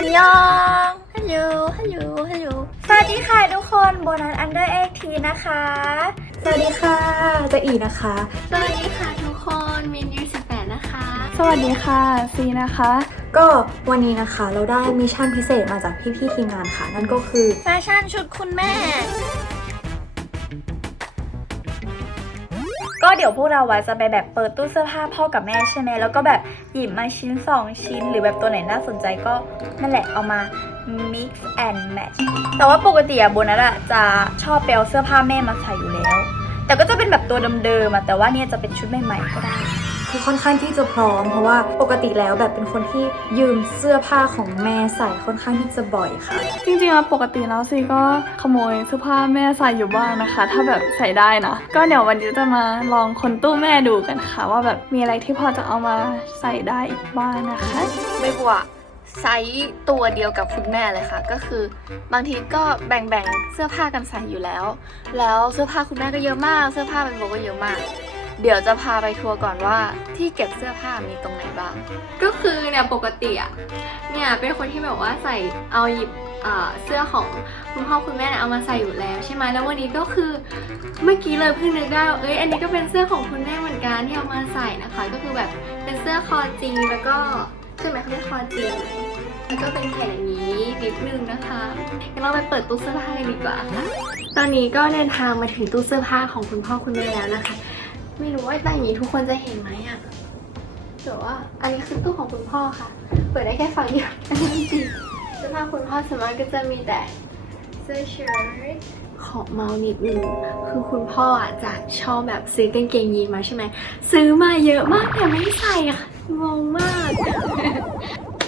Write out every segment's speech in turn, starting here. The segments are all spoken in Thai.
อันยอง ฮัลโหล ฮัลโหล ฮัลโหล สวัสดีค่ะทุกคนโบนัสอันเดอร์เอ็กทีนะคะ สวัสดีค่ะจะอีนะคะ สวัสดีค่ะทุกคนมินยูสิบแปดนะคะ สวัสดีค่ะซีนะคะ ก็วันนี้นะคะเราได้มิชชั่นพิเศษมาจากพี่ๆทีมงานค่ะ นั่นก็คือแฟชั่นชุดคุณแม่ ก็เดี๋ยวพวกเราว่าจะไปแบบเปิดตู้เสื้อผ้าพ่อกับแม่ใช่ไหมแล้วก็แบบหยิบมาชิ้น 2 ชิ้น หรือแบบตัวไหนน่าสนใจก็นั่นแหละเอามา mix and match แต่ว่าปกติอะโบนัสอะจะชอบไปเอาเสื้อผ้าแม่มาใส่อยู่แล้ว แต่ก็จะเป็นแบบตัวเดิมๆอะแต่ว่าเนี่ยจะเป็นชุดใหม่ๆก็ได้ คือค่อนข้างที่จะพร้อม เพราะว่าปกติแล้วแบบเป็นคนที่ยืมเสื้อผ้าของแม่ใส่ค่อนข้างที่จะบ่อยค่ะ จริงๆแล้วปกติแล้วซีก็ขโมยเสื้อผ้าแม่ใส่อยู่บ้างนะคะ ถ้าแบบใส่ได้นะก็เดี๋ยววันนี้จะมาลองคนตู้แม่ดูกันค่ะ ว่าแบบมีอะไรที่พอจะเอามาใส่ได้อีกบ้างนะคะไม่บัวไซส์ตัวเดียวกับคุณแม่เลยค่ะ ก็คือบางทีก็แบ่งๆเสื้อผ้ากันใส่อยู่แล้ว แล้วเสื้อผ้าคุณแม่ก็เยอะมาก เสื้อผ้าเป็นโบก็เยอะมาก เดี๋ยวจะพาไปทัวร์ก่อนว่าที่เก็บเสื้อผ้ามีตรงไหนบ้าง ก็คือเนี่ยปกติอะเนี่ยเป็นคนที่แบบว่าใส่เอาหยิบเสื้อของคุณพ่อคุณแม่เอามาใส่อยู่แล้ว ใช่ไหมแล้ววันนี้ก็คือเมื่อกี้เลยเพิ่งนึกได้ว่าเอ้ยอันนี้ก็เป็นเสื้อของคุณแม่เหมือนกันที่เอามาใส่นะคะ ก็คือแบบเป็นเสื้อคอจีแล้วก็ใช่ไหมเขาเรียกคอจีไหมแล้วก็เป็นแขนอย่างนี้นิดนึงนะคะงั้นเราไปเปิดตู้เสื้อผ้ากันดีกว่าค่ะตอนนี้ก็เดินทางมาถึงตู้เสื้อผ้าของคุณพ่อคุณแม่แล้วนะคะ ไม่รู้ว่าแต่อย่างนี้ทุกคนจะเห็นไหมอะแต่ว่าอันนี้คือตู้ของคุณพ่อค่ะ เปิดได้แค่ฝั่งเดียวอันนี้จริงเสื้อผ้าคุณพ่อสวนมากก็จะมีแต่เสื้อเชิ้ตขอเมานิดนึงคือคุณพ่ออะจะชอบแบบซื้อกางเกงยีนมาใช่ไหมซื้อมาเยอะมากแต่ไม่ใส่อะค่ะงงมาก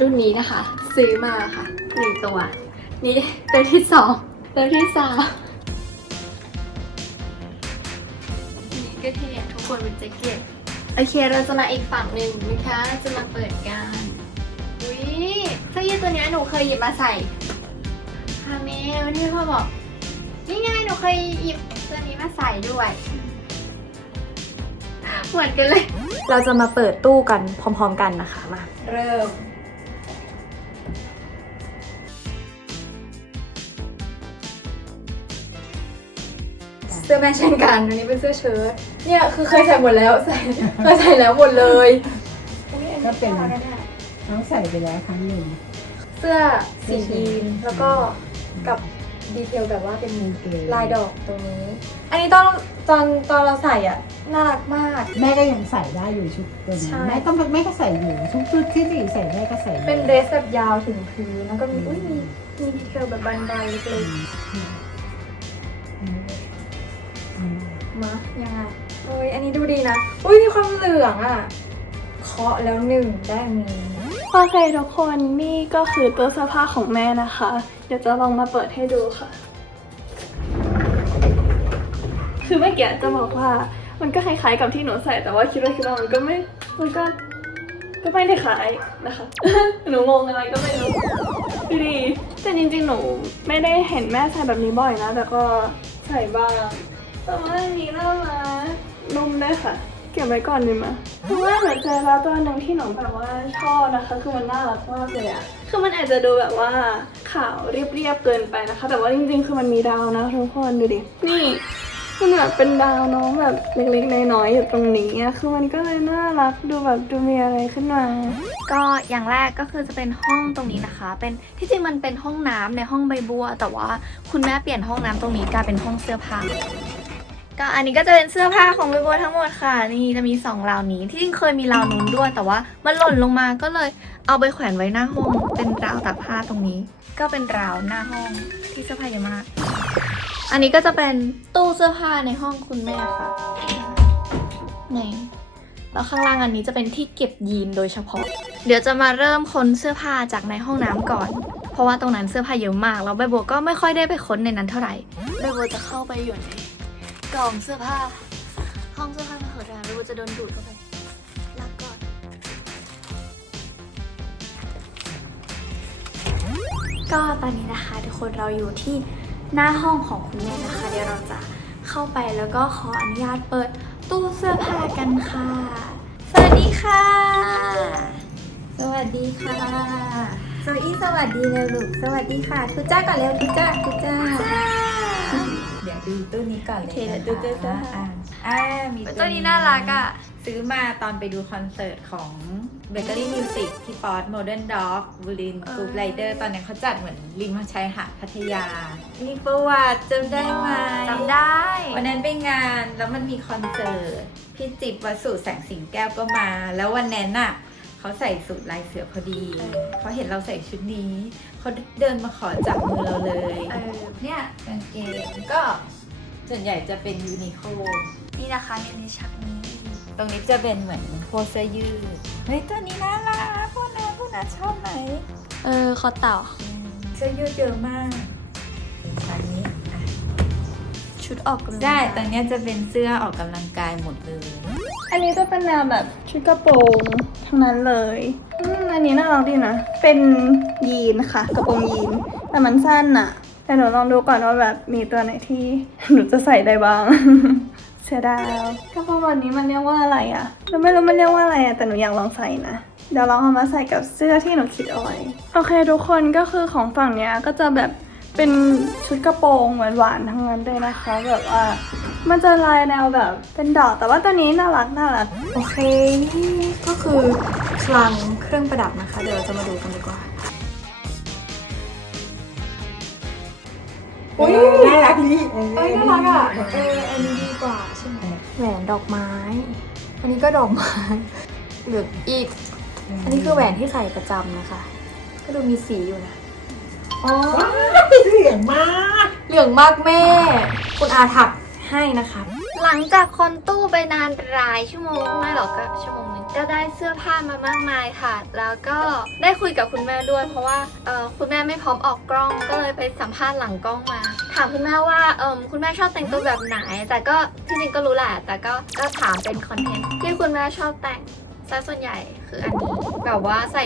รุ่นนี้นะคะ ซื้อมาค่ะหนึ่งตัว นี่ตัวที่สองตัวที่สามนี่ก็เท่ทุ กคนเป็นแจ็คเก็ตโอเคเราจะมาอีกฝั่งหนึ่งนะคะจะมาเปิดกันอุ้ยเสื้อยืดตัวเนี้ยหนูเคยหยิบมาใส่ฮาเมลที่พ่อบอกนี่ไงหนูเคยหยิบตัวนี้มาใส่ด้วย เหมือนกันเลย เราจะมาเปิดตู้กันพร้อม ๆ กันนะคะมาเริ่ม สื้อแม่เช่นกันอันนี้เป็นเสื้อเชิ้ตเนี่ยคือเคยใส่หมดแล้วใส่เคยใส่แล้วหมดเลย ก็เป็น น้องใส่ไปแล้วครั้งหนึ่งเสื้อสียีนแล้วก็กับดีเทลแบบว่าเป็นเกงลายดอกตรงนี้ อันนี้ตอนตอนตอนเราใส่อะน่ารักมาก แม่ก็ยังใส่ได้อยู่ชุดตัวใช่นี้แม่ก็แม่ก็ใส่อยู่ทุกชุดที่ดีใส่แม่ก็ใส่อยู่เป็นเดรสแบบยาวถึงพื้นแล้วก็มีอุ้ยมีมีดีเทลแบบบันไดเล็กอื มายังไงโอ้ยอันนี้ดูดีนะ อุ้ยมีความเหลืองอะเคาะแล้วหนึ่งได้มีโอเคทุกคนนี่ก็คือตู้เสื้อผ้าของแม่นะคะ เดี๋ยวจะลองมาเปิดให้ดูค่ะ คือเมื่อกี้จะบอกว่ามันก็คล้ายๆกับที่หนูใส่แต่ว่าคิดว่าคิดว่ามันก็ไม่ มันก็ก็ไม่ได้คล้ายนะคะ หนูงงอะไรก็ไม่รู้ดูดีแต่จริงๆหนูไม่ได้เห็นแม่ใส่แบบนี้บ่อยนะ แต่ก็ใส่บ้าง แต่ว่าอันนี้น่ารักนุ่มด้วยค่ะ เก็บไว้ก่อนดีไหมเพราะว่าเหมือนเจอแล้วตัวหนึ่งที่หนูแบบว่าชอบนะคะ คือมันน่ารักมากเลยอะคือมันอาจจะดูแบบว่าขาวเรียบๆเกินไปนะคะ แต่ว่าจริงๆ คือมันมีดาวนะทุกคนดูดิ นี่มันแบบเป็นดาวน้องแบบเล็กๆ น้อยๆ อยู่ตรงนี้อะคือมันก็เลยน่ารักดูแบบดูมีอะไรขึ้นมา ก็อย่างแรกก็คือจะเป็นห้องตรงนี้นะคะ เป็นที่จริงมันเป็นห้องน้ำในห้องใบบัว แต่ว่าคุณแม่เปลี่ยนห้องน้ำตรงนี้กลายเป็นห้องเสื้อผ้า ก็อันนี้ก็จะเป็นเสื้อผ้าของใบบัวทั้งหมดค่ะ นี่จะมีสองราวนี้ที่จริงเคยมีราวนู้นด้วย แต่ว่ามันหล่นลงมาก็เลยเอาไปแขวนไว้หน้าห้อง เป็นราวตากผ้าตรงนี้ ก็เป็นราวหน้าห้องที่เสื้อผ้าเยอะมาก อันนี้ก็จะเป็นตู้เสื้อผ้าในห้องคุณแม่ค่ะนี่แล้วข้างล่างอันนี้จะเป็นที่เก็บยีนโดยเฉพาะ เดี๋ยวจะมาเริ่มค้นเสื้อผ้าจากในห้องน้ำก่อน เพราะว่าตรงนั้นเสื้อผ้าเยอะมากแล้วใบบัวก็ไม่ค่อยได้ไปค้นในนั้นเท่าไหร่ใบบัวจะเข้าไปอยู่ใน กล่องเสื้อผ้า ห้องเสื้อผ้ามหาวิทยาลัยใบบัวจะโดนดูดเข้าไปลากก่อน ก็ตอนนี้นะคะทุกคนเราอยู่ที่หน้าห้องของคุณแม่นะคะ เดี๋ยวเราจะเข้าไปแล้วก็ขออนุญาตเปิดตู้เสื้อผ้ากันค่ะ สวัสดีค่ะ สวัสดีค่ะโซอี้สวัสดีเร็วลูก สวัสดีค่ะทุจ้าก่อนเร็วทุจ้าทุจ้า ดี๋ยวดูตู้นี้ก่อนเลยโอเคเดี๋ยวดูตู้เสื้อผ้าอ่าอ่ามีตัวนี้น่ารักอะ ซื้อมาตอนไปดูคอนเสิร์ตของ Bakery Music ที่ป๊อต Modern Dog บูลินเออกรุ๊ปไรเดอร์ตอนนั้นเขาจัดเหมือนริมชายหาดพัทยา มีประวัติจำได้ไหมจำได้ วันนั้นไปงานแล้วมันมีคอนเสิร์ต พี่จิบวัสุแสงสิงแก้วก็มา แล้ววันนั้นน่ะ เขาใส่สูทลายเสือพอดีเขาเห็นเราใส่ชุดนี้เขาเดินมาขอจับมือเราเลยเออเนี่ยกางเกงก็ส่วนใหญ่จะเป็นยูนิโคนี่นะคะเนี่ยในชักนี้ ตรงนี้จะเป็นเหมือนพวกเสื้อยืดเฮ้ยตัวนี้น่ารักพวกนั้นพวกนั้นชอบไหมเออคอเต่าเสื้อยืดเยอะมากชั้นนี้อะชุดออกกำลังได้กายตอนนี้จะเป็นเสื้อออกกำลังกายหมดเลย อันนี้จะเป็นแนวแบบชุดกระโปรง ทั้งนั้นเลยอืมอันนี้น่ารักดีนะ เป็นยีนค่ะ กระโปรงยีน แต่มันสั้นอะแต่หนูลองดูก่อนว่าแบบมีตัวไหนที่ หนูจะใส่ได้บ้าง เสียดายกระโปรงแบบนี้มันเรียกว่าอะไรอะหนูไม่รู้มันเรียกว่าอะไรอะแต่หนูอยากลองใส่นะ เดี๋ยวลองเอามาใส่กับเสื้อที่หนูคิดเอาไว้โอเค ทุกคนก็คือของฝั่งเนี้ยก็จะแบบเป็นชุดกระโปรงหวานๆทั้งนั้นเลยนะคะ แบบว่า มันจะลายแนวแบบเป็นดอกแต่ว่าตัวนี้น่ารักน่ารักโอเคนี่ก็คือคลังเครื่องประดับนะคะ เดี๋ยวเราจะมาดูกันดีกว่าโอ้ยน่ารักดีเอเอ้ยน่ารักอะเอออันนี้ดีกว่าใช่ไหมแหวนดอกไม้ อันนี้ก็ดอกไม้เหลืออีก อันนี้คือแหวนที่ใส่ประจำนะคะ ก็ดูมีสีอยู่นะอ๋อเหลืองมาก เหลืองมากแม่ คุณอาถัก ให้นะคะ หลังจากคนตู้ไปนานหลายชั่วโมงไม่หรอกก็ชั่วโมงหนึงก็ได้เสื้อผ้ามามากมายค่ะ แล้วก็ได้คุยกับคุณแม่ด้วย เพราะว่าเออคุณแม่ไม่พร้อมออกกล้องก็เลยไปสัมภาษณ์หลังกล้องมา ถามคุณแม่ว่าเออคุณแม่ชอบแต่งตัวแบบไหน แต่ก็ที่จริงก็รู้แหละแต่ก็ก็ถามเป็นคอนเทนต์ที่คุณแม่ชอบแต่งซะส่วนใหญ่คืออันนี้แบบว่าใส่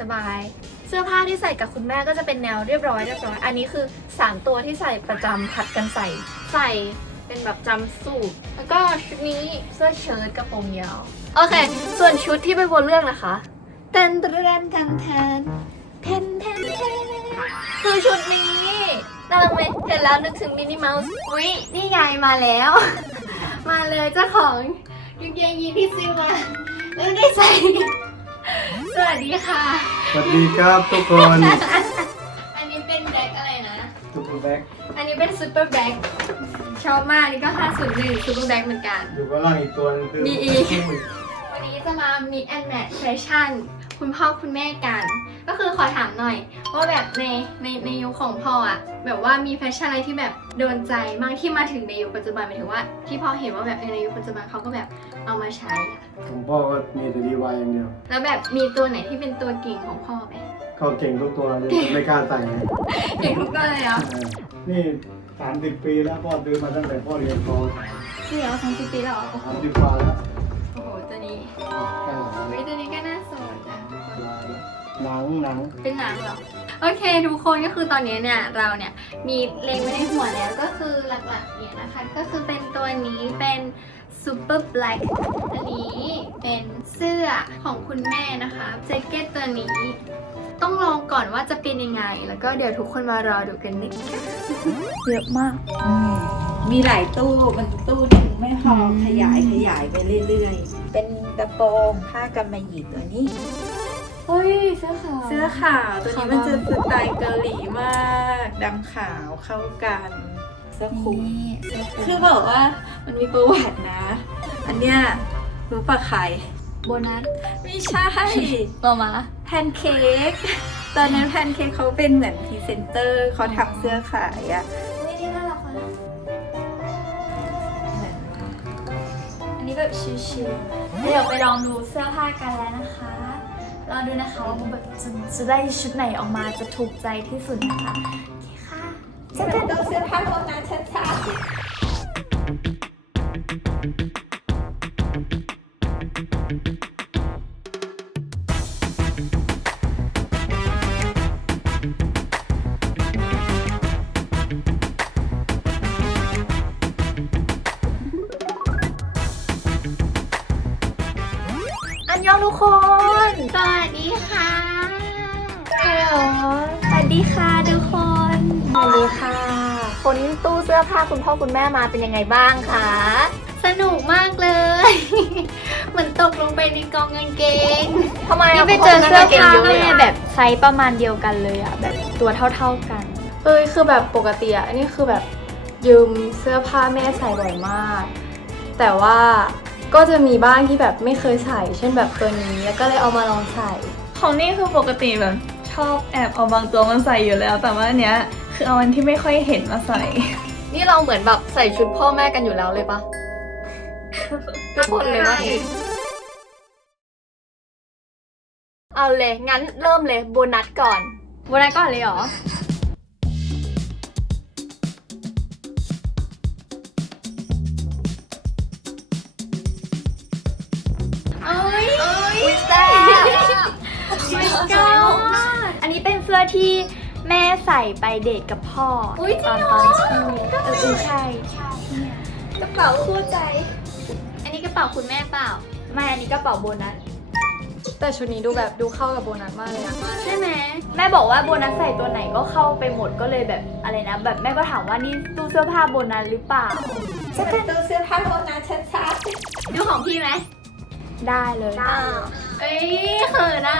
สบายๆ เสื้อผ้าที่ใส่กับคุณแม่ก็จะเป็นแนวเรียบร้อยเรียบร้อย อันนี้คือ 3 ตัวที่ใส่ประจำผัดกันใส่ ใส่ เป็นแบบจำสูทแล้วก็ชุดนี้เสื้อเชิ้ตกระโปรงยาว โอเค ส่วนชุดที่ไปบนเรื่องนะคะเต้นเต้นเต้นเต้นเต้นเต้นเต้นคือชุดนี้น่ารักไหมเห็นแล้วนึกถึงมินนี่เมาส์อุ้ยนี่ไงมาแล้ว มาเลยเจ้าของกางเกงยีนที่ซื้อมาแล้วได้ใส่ สวัสดีค่ะ สวัสดีครับทุกคน อันนี้เป็นแบ็คอะไรนะ ทุกคนแบ็คอันนี้เป็นซูเปอร์แบ็ค ชอบมากนี่ก็ 501ซูเปอร์แบ็คเหมือนกัน อยู่ข้างล่างอีกตัวหนึงคือมีอีก วันนี้จะมา mix and match fashion คุณพ่อคุณแม่กัน ก็คือขอถามหน่อย ว่าแบบในในในยุคของพ่ออะแบบว่ามีแฟชั่นอะไรที่แบบโดนใจมากที่มาถึงในยุคปัจจุบันหมายถึงว่าที่พ่อเห็นว่าแบบเออในยุคปัจจุบันเขาก็แบบเอามาใช้อะของพ่อก็มีแต่ดีวายอย่างเดียว แล้วแบบมีตัวไหนที่เป็นตัวเก่งของพ่อไหม เขาเก่งทุกตัวเลยไม่กล้าใส่เลยเก่งทุกตัวเลยเหรอเออนี่สามสิบปีแล้วพ่อซื้อมาตั้งแต่พ่อเรียนปพี่เหรอสองสิบปีแล้วเหรอโอ้โหสามสิบกว่าแล้วโอ้โหตัวนี้ใกล้หลังเฮ้ยตัวนี้ก็น่าสนอะหนังหนังเป็นหนังเหรอโอเคทุกคนก็คือตอนนี้เนี่ยเราเนี่ยมีเลงไว้ในหัวแล้วก็คือหลักๆเนี่ยนะคะก็คือเป็นตัวนี้เป็น Super Black อันนี้เป็นเสื้อของคุณแม่นะคะแจ็คเก็ตตัวนี้ ต้องลองก่อนว่าจะเป็นยังไง แล้วก็เดี๋ยวทุกคนมารอดูกันนะคะเยอะมากอืมมีหลายตู้มันตู้หนึงไม่พอขยายขยายไปเรื่อยๆ เป็นกระโปรงผ้ากำมะหยี่ตัวนี้ เฮ้ยเสื้อขาว เสื้อขาวตัวนี้มันจะสไตล์เกาหลีมากดำขาวเข้ากัน เสื้อคลุมนี่เสื้อคลุมคือบอกว่ามันมีประวัตินะ อันเนี้ยรู้ปะใครโบนัสไม่ใช่ต่อมาแพนเค้กตอนนั้นแพนเค้กเขาเป็นเหมือนพรีเซนเตอร์เขาทำเสื้อขายอะนี่นี่น่ารักนะอันนี้แบบชิลๆเดี๋ยวไปลองดูเสื้อผ้ากันแล้วนะคะรอดูนะคะว่าแบบจะจะได้ชุดไหนออกมาจะถูกใจที่สุดนะคะ โอเคค่ะจะเาคุณพ่อคุณแม่มาเป็นยังไงบ้างคะ สนุกมากเลย เหมือนตกลงไปในกองกางเกง ทำไมนี่อะไปเจอเสื้อผ้าคุณพ่แม่คุณแบบไซส์ประมาณเดียวกันเลยอะแบบตัวเท่าๆกัน เอ้ยคือแบบปกติอะอันนี้คือแบบยืมเสื้อผ้าแม่ใส่บ่อยมาก แต่ว่าก็จะมีบ้างที่แบบไม่เคยใส่ เช่นแบบตัวนี้แล้วก็เลยเอามาลองใส่ ของนี่คือปกติแบบชอบแอบเอาบางตัวมาใส่อยู่แล้ว แต่ว่าอันเนี้ยคือเอาอันที่ไม่ค่อยเห็นมาใส่ นี่เราเหมือนแบบใส่ชุดพ่อแม่กันอยู่แล้วเลยปะทุกคนเลยว่าเอาเลย งั้นเริ่มเลยโบนัสก่อน โบนัสก่อนเลยเหรอ เอ้ยเอ้ยแซ่บอันนี้เป็นเสื้อที่ แม่ใส่ไปเดทกับพ่อออุ๊ยจริตองนเหรตออนที่เออเออใช่กระเป๋าคู่ใจ อันนี้กระเป๋าคุณแม่เปล่า ไม่อันนี้กระเป๋าโบนัสแต่ชุดนี้ดูแบบดูเข้ากับโบนัสมากเลยอะใช่ไหมแม่บอกว่าโบนัสใส่ตัวไหนก็เข้าไปหมดก็เลยแบบอะไรนะ แบบแม่ก็ถามว่านี่ตู้เสื้อผ้าโบนัสหรือเปล่าจะเป็นตู้เสื้อผ้าโบนัสชัดดูของพี่ไหมได้เลยอ้าวเอ้ยเขินอะ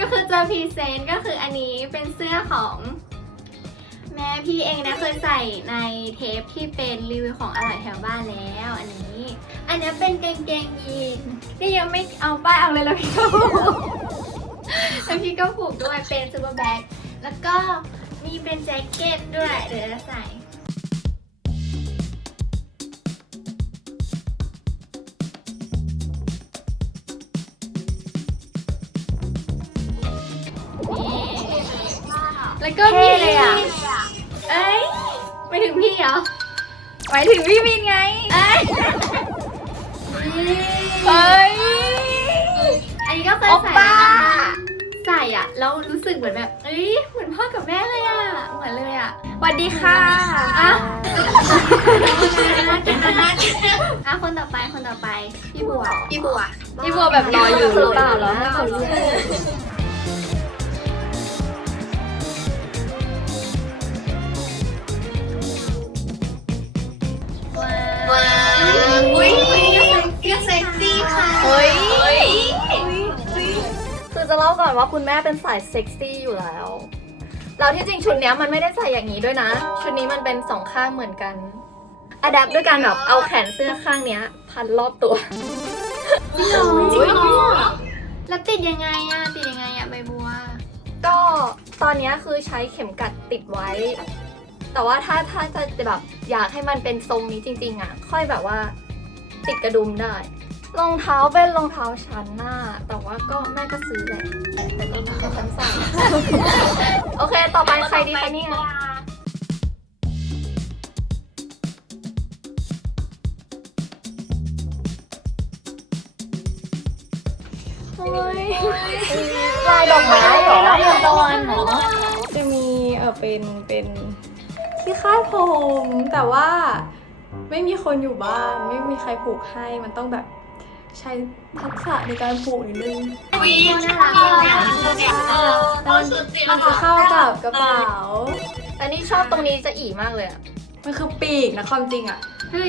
ก็คือจะพรีเซนต์ก็คืออันนี้เป็นเสื้อของแม่พี่เองนะเคยใส่ในเทปที่เป็นรีวิวของอร่อยแถวบ้านแล้วอันนี้ อันนี้เป็นกางเกงยีนนี่ยังไม่เอาป้ายเอาเลยแล้วพี่ก็ผูกแล้วพี่ก็ผูกด้วยเป็นซูเปอร์แบ็คแล้วก็มีเป็นแจ็คเก็ตด้วยเดี๋ยวจะใส่ แล้วก็มีเท่เลยอะ เอ้ยไปถึงพี่เหรอหมายถึงพี่มินไง เอ้ยเฮ้ย อันนี้ก็เคยโอใส่ป้า นะคะใส่อะแล้วรู้สึกเหมือนแบบ เอ้ยเหมือนพ่อกับแม่เลยอะเหมือนเลยอะสวัสดีค่ะอะอะคนต่อไปคนต่อไปพี่บัวพี่บัวพี่บัวแบบรออยู่หรือเปล่าเหรอให้เขาเรียก เล่าก่อนว่าคุณแม่เป็นสายเซ็กซี่อยู่แล้วแล้วที่จริงชุดเนี้ยมันไม่ได้ใส่อย่างนี้ด้วยนะ ชุดนี้มันเป็นสองข้างเหมือนกันอะแดปด้วยการแบบเอาแขนเสื้อข้างเนี้ย พันรอบตัวจริงเหรอแล้วติดยังไงอะติดยังไงอะใบบัว ก็ตอนเนี้ยคือใช้เข็มกัดติดไว้ แต่ว่าถ้าถ้าจะแบบอยากให้มันเป็นทรงนี้จริง ๆอะค่อยแบบว่า ติดกระดุมได้ รองเท้าเป็นรองเท้าชั้นหน้า แต่ว่าก็แม่ก็ซื้อแหละแต่ก็ไม่ใช่ชั้นใส่โอเค ต่อไปใครดีคะเนี่ยลายดอกไม้หรอลายดอกไม้เหรอจะมีเออเป็นเป็นที่คาดผมแต่ว่าไม่มีคนอยู่บ้านไม่มีใครผูกให้มันต้องแบบ ช้ทักษะในการผูกนิดนึงน่ารักเลยอะมันมันจะเข้ากับกระเป๋า แต่นี่ชอบตรงนี้จะอีมากเลยอะ มันคือปีกนะความจริงอะ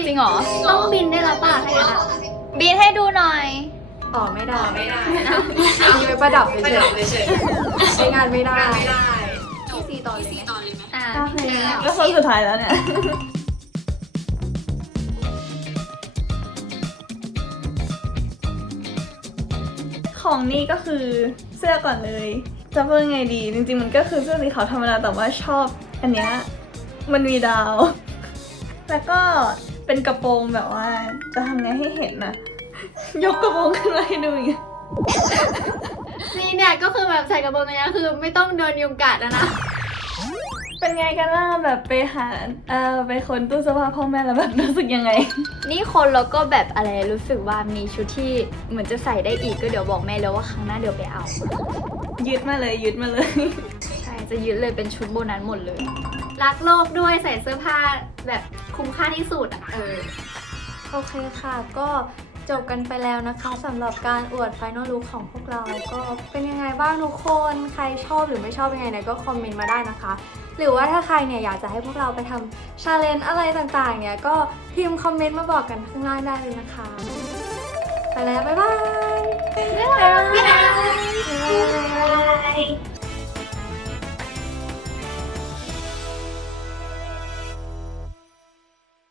จริงเหรอ ต้องบินได้แล้วป่ะถ้าอย่างนั้นอะบีนให้ดูหน่อยต่อไม่ได้ไม่ได้มีไว้ประดับเฉยๆใช้งานไม่ได้พี่ซีตอนเลยไหมอ่าโอเคก็คนสุดท้ายแล้วเนี่ย ของนี่ก็คือเสื้อก่อนเลย จะพูดยังไงดี จริงๆมันก็คือเสื้อสีขาวธรรมดาแต่ว่าชอบ อันเนี้ยมันมีดาว แล้วก็เป็นกระโปรงแบบว่า จะทำไงให้เห็นนะยกกระโปรงขึ้นมาให้ดูอย่างเงี้ยนี่เนี่ยก็คือแบบใส่กระโปรงตัวเนี้ยคือไม่ต้องโดนยุงกัดอะนะ เป็นไงกันล่ะแบบไปหาเอ่อไปคนตู้เสื้อผ้าพ่อแม่แล้วแบบรู้สึกยังไง นี่คนแล้วก็แบบอะไรรู้สึกว่ามีชุดที่เหมือนจะใส่ได้อีกก็เดี๋ยวบอกแม่แล้วว่าครั้งหน้าเดี๋ยวไปเอา ยึดมาเลยยึดมาเลย ใช่จะยึดเลยเป็นชุดโบนัสหมดเลย รักโลกด้วยใส่เสื้อผ้าแบบคุ้มค่าที่สุดอะเออ โอเคค่ะ ก็จบกันไปแล้วนะคะสำหรับการอวด Final Look ของพวกเรา ก็เป็นยังไงบ้างทุกคน ใครชอบหรือไม่ชอบยังไงเนี่ยก็คอมเมนต์มาได้นะคะ หรือว่าถ้าใครเนี่ยอยากจะให้พวกเราไปทำชาเลนจ์อะไรต่างๆเนี่ยก็พิมพ์คอมเมนต์มาบอกกันข้างล่างได้เลยนะคะ ไปแล้ว บ๊ายบาย บ๊ายบาย